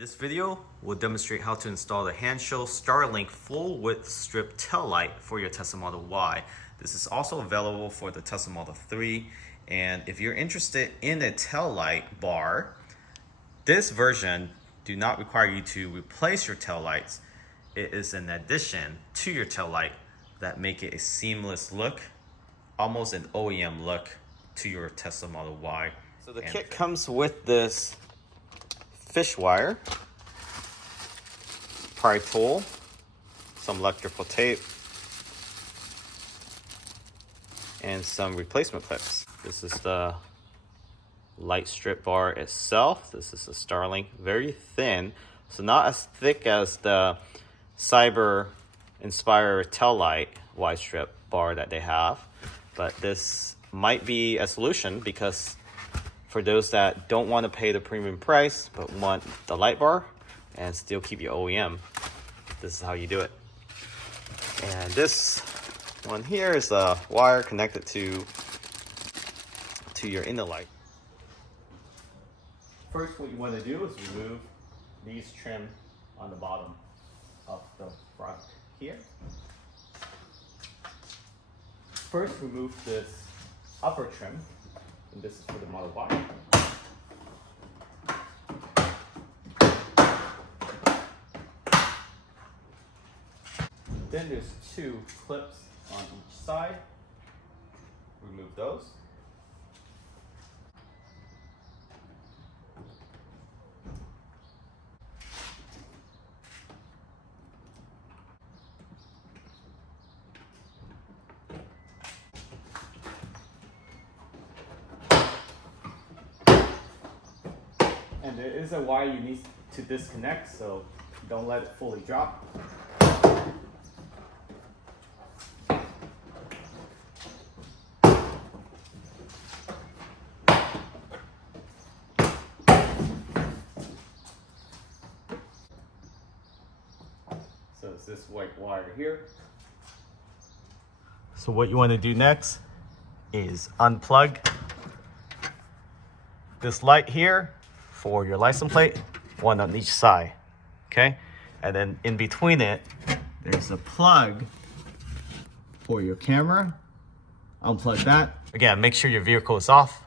This video will demonstrate how to install the hand-show Starlink full-width strip tail light for your Tesla Model Y. This is also available for the Tesla Model 3, and if you're interested in a tail light bar, this version do not require you to replace your tail lights. It is an addition to your tail light that make it a seamless look, almost an OEM look to your Tesla Model Y. So the kit comes with this fish wire, pry tool, some electrical tape, and some replacement clips. This is the light strip bar itself. This is a Starlink, very thin, so not as thick as the Cyber Inspire tail light Y strip bar that they have, but this might be a solution because for those that don't want to pay the premium price but want the light bar and still keep your OEM, this is how you do it. And this one here is a wire connected to your inner light. First, what you want to do is remove these trim on the bottom of the front here. First, remove this upper trim, and this is for the Model Y. Then there's two clips on each side. Remove those. And there is a wire you need to disconnect, so don't let it fully drop. So it's this white wire here. So what you want to do next is unplug this light here for your license plate, one on each side, okay? And then in between it, there's a plug for your camera. Unplug that. Again, make sure your vehicle is off,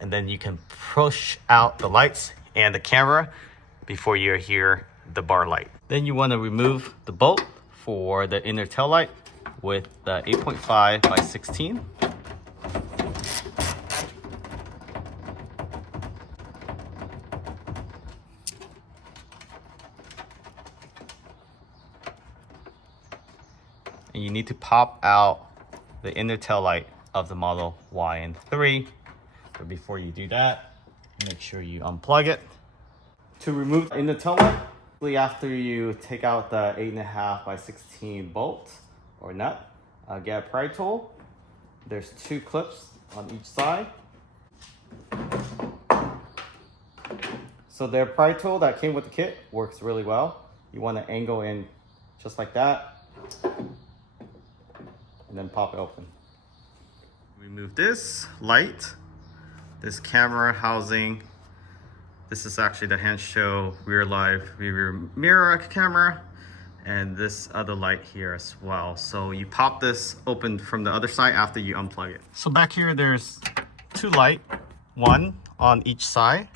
and then you can push out the lights and the camera before you hear the bar light. Then you want to remove the bolt for the inner tail light with the 8.5 by 16. And you need to pop out the inner tail light of the Model Y and 3. But before you do that, make sure you unplug it. To remove the inner tail light, after you take out the 8.5 by 16 bolt or nut, get a pry tool. There's two clips on each side. So their pry tool that came with the kit works really well. You want to angle in just like that, and then pop it open. Remove this light, this camera housing. This is actually the hand-show rear mirror camera, and this other light here as well. So you pop this open from the other side after you unplug it. So back here, there's two lights, one on each side.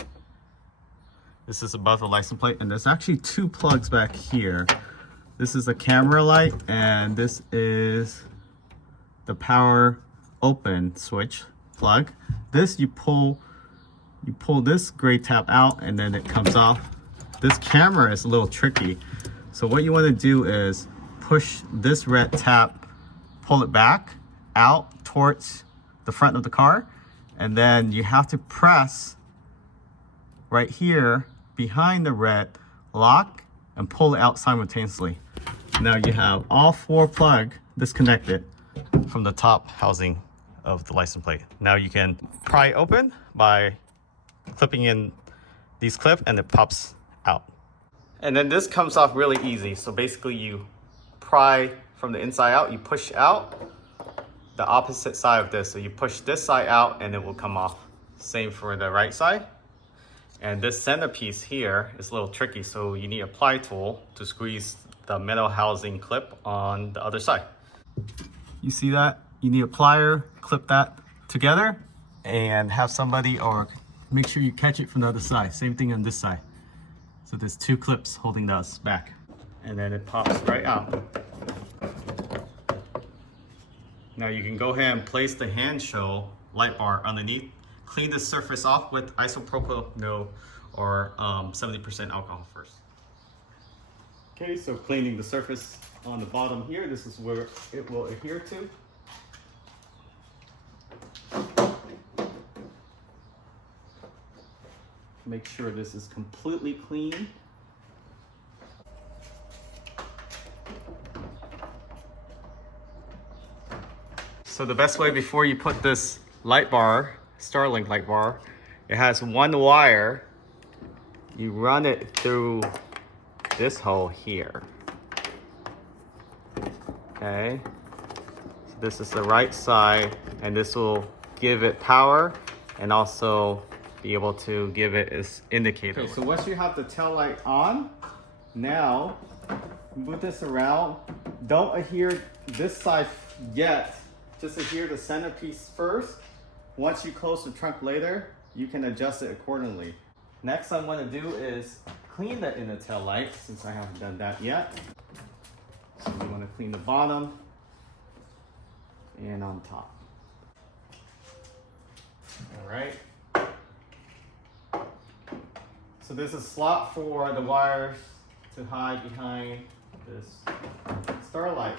This is above the license plate, and there's actually two plugs back here. This is a camera light, and this is the power open switch plug. This you pull this gray tab out and then it comes off. This camera is a little tricky. So what you want to do is push this red tab, pull it back out towards the front of the car, and then you have to press right here behind the red lock and pull it out simultaneously. Now you have all four plugs disconnected from the top housing of the license plate. Now you can pry open by clipping in these clips, and it pops out. And then this comes off really easy. So basically you pry from the inside out, you push out the opposite side of this. So you push this side out and it will come off. Same for the right side. And this centerpiece here is a little tricky, so you need a ply tool to squeeze the metal housing clip on the other side. You see that? You need a plier, clip that together, and have somebody, or make sure you catch it from the other side. Same thing on this side. So there's two clips holding us back. And then it pops right out. Now you can go ahead and place the hand show light bar underneath. Clean the surface off with isopropyl or 70% alcohol first. Okay, so cleaning the surface on the bottom here, this is where it will adhere to. Make sure this is completely clean. So the best way before you put this light bar, Starlink light bar, it has one wire. You run it through this hole here. Okay, so this is the right side, and this will give it power and also be able to give it its indicator. Okay, so once you have the tail light on, now move this around. Don't adhere this side yet, just adhere the centerpiece first. Once you close the trunk later, you can adjust it accordingly. Next I'm going to do is clean the inner tail light, since I haven't done that yet. So you want to clean the bottom and on top. All right. So there's a slot for the wires to hide behind this Starlight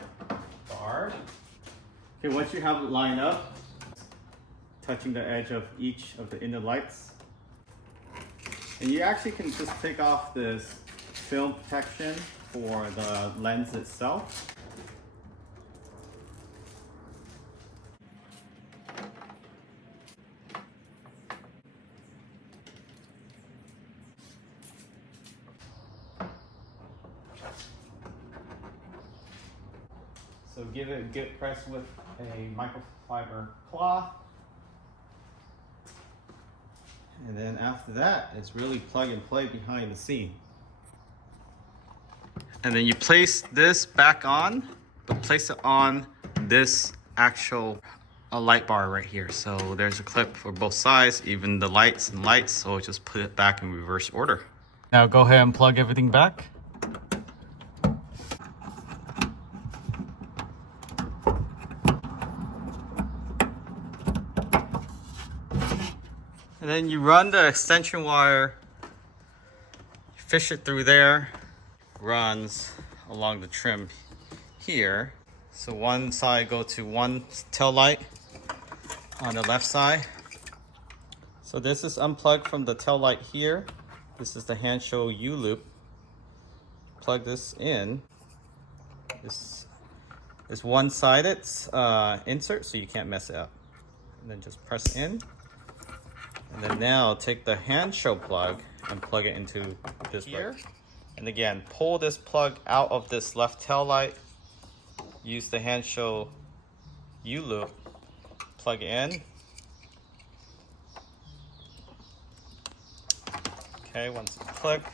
bar. Okay, once you have it lined up, touching the edge of each of the inner lights. And you actually can just take off this film protection for the lens itself. So give it a good press with a microfiber cloth. And then after that, it's really plug and play behind the scene. And then you place this back on, but place it on this actual light bar right here. So there's a clip for both sides, even the lights and lights. So just put it back in reverse order. Now go ahead and plug everything back. And then you run the extension wire, fish it through there, runs along the trim here. So one side go to one tail light on the left side. So this is unplugged from the tail light here. This is the hand show U-loop. Plug this in. This is one-sided insert, so you can't mess it up. And then just press in. And then now take the hand show plug and plug it into this here. And again, pull this plug out of this left tail light. Use the hand show U-loop. Plug it in. Okay, once it's clicked,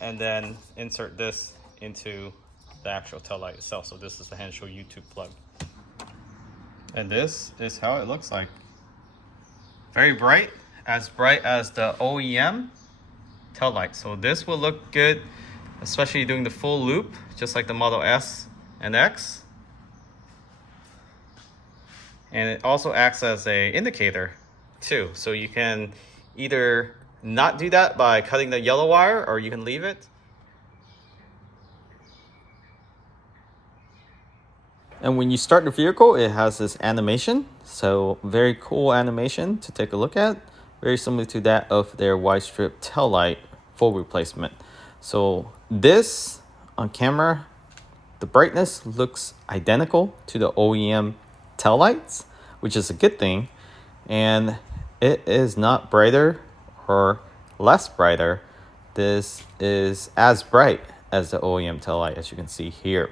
and then insert this into the actual tail light itself. So this is the hand show U-tube plug. And this is how it looks like. Very bright as the OEM tail light. So this will look good, especially doing the full loop, just like the Model S and X. And it also acts as an indicator too. So you can either not do that by cutting the yellow wire, or you can leave it. And when you start the vehicle, it has this animation. So very cool animation to take a look at. Very similar to that of their wide strip tail light full replacement. So this on camera, the brightness looks identical to the OEM tail lights, which is a good thing. And it is not brighter or less brighter. This is as bright as the OEM tail light, as you can see here.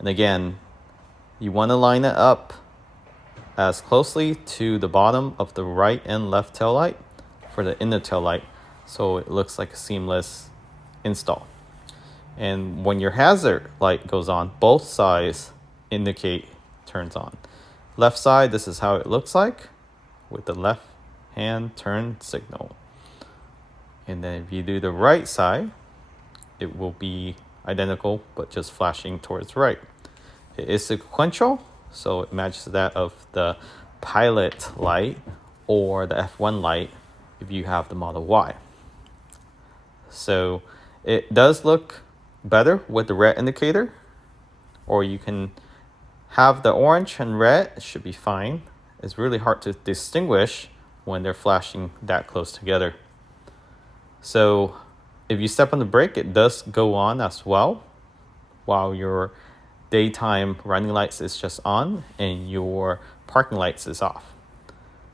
And again, you want to line it up as closely to the bottom of the right and left tail light for the inner tail light so it looks like a seamless install. And when your hazard light goes on, both sides indicate turns on. Left side, this is how it looks like with the left hand turn signal. And then if you do the right side, it will be identical, but just flashing towards right. It is sequential, so it matches that of the pilot light or the F1 light if you have the Model Y. So it does look better with the red indicator, or you can have the orange and red. It should be fine. It's really hard to distinguish when they're flashing that close together. So if you step on the brake, it does go on as well, while your daytime running lights is just on and your parking lights is off.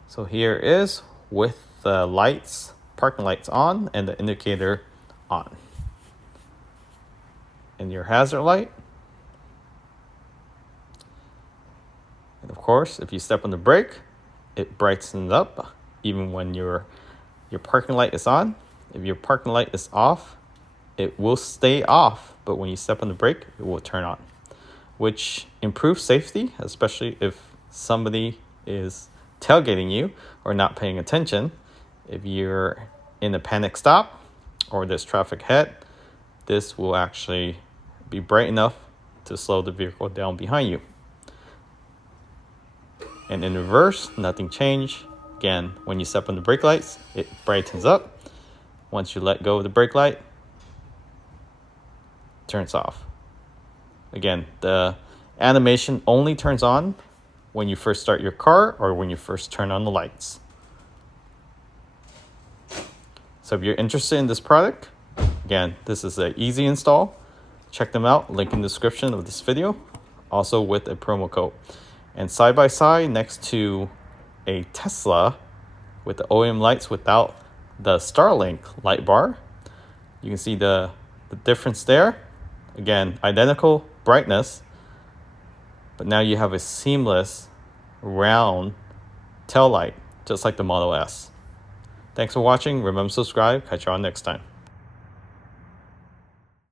So here is with the lights, parking lights on and the indicator on. And your hazard light. And of course, if you step on the brake, it brightens up even when your parking light is on. If your parking light is off, it will stay off, but when you step on the brake, it will turn on, which improves safety, especially if somebody is tailgating you or not paying attention. If you're in a panic stop or there's traffic ahead, this will actually be bright enough to slow the vehicle down behind you. And in reverse, nothing changed. Again, when you step on the brake lights, it brightens up. Once you let go of the brake light, it turns off. Again, the animation only turns on when you first start your car or when you first turn on the lights. So if you're interested in this product, again, this is an easy install. Check them out, link in the description of this video, also with a promo code. And side by side next to a Tesla with the OEM lights without the Starlink light bar, you can see the difference there. Again, identical brightness, but now you have a seamless round tail light, just like the Model S. Thanks for watching. Remember to subscribe. Catch you on next time.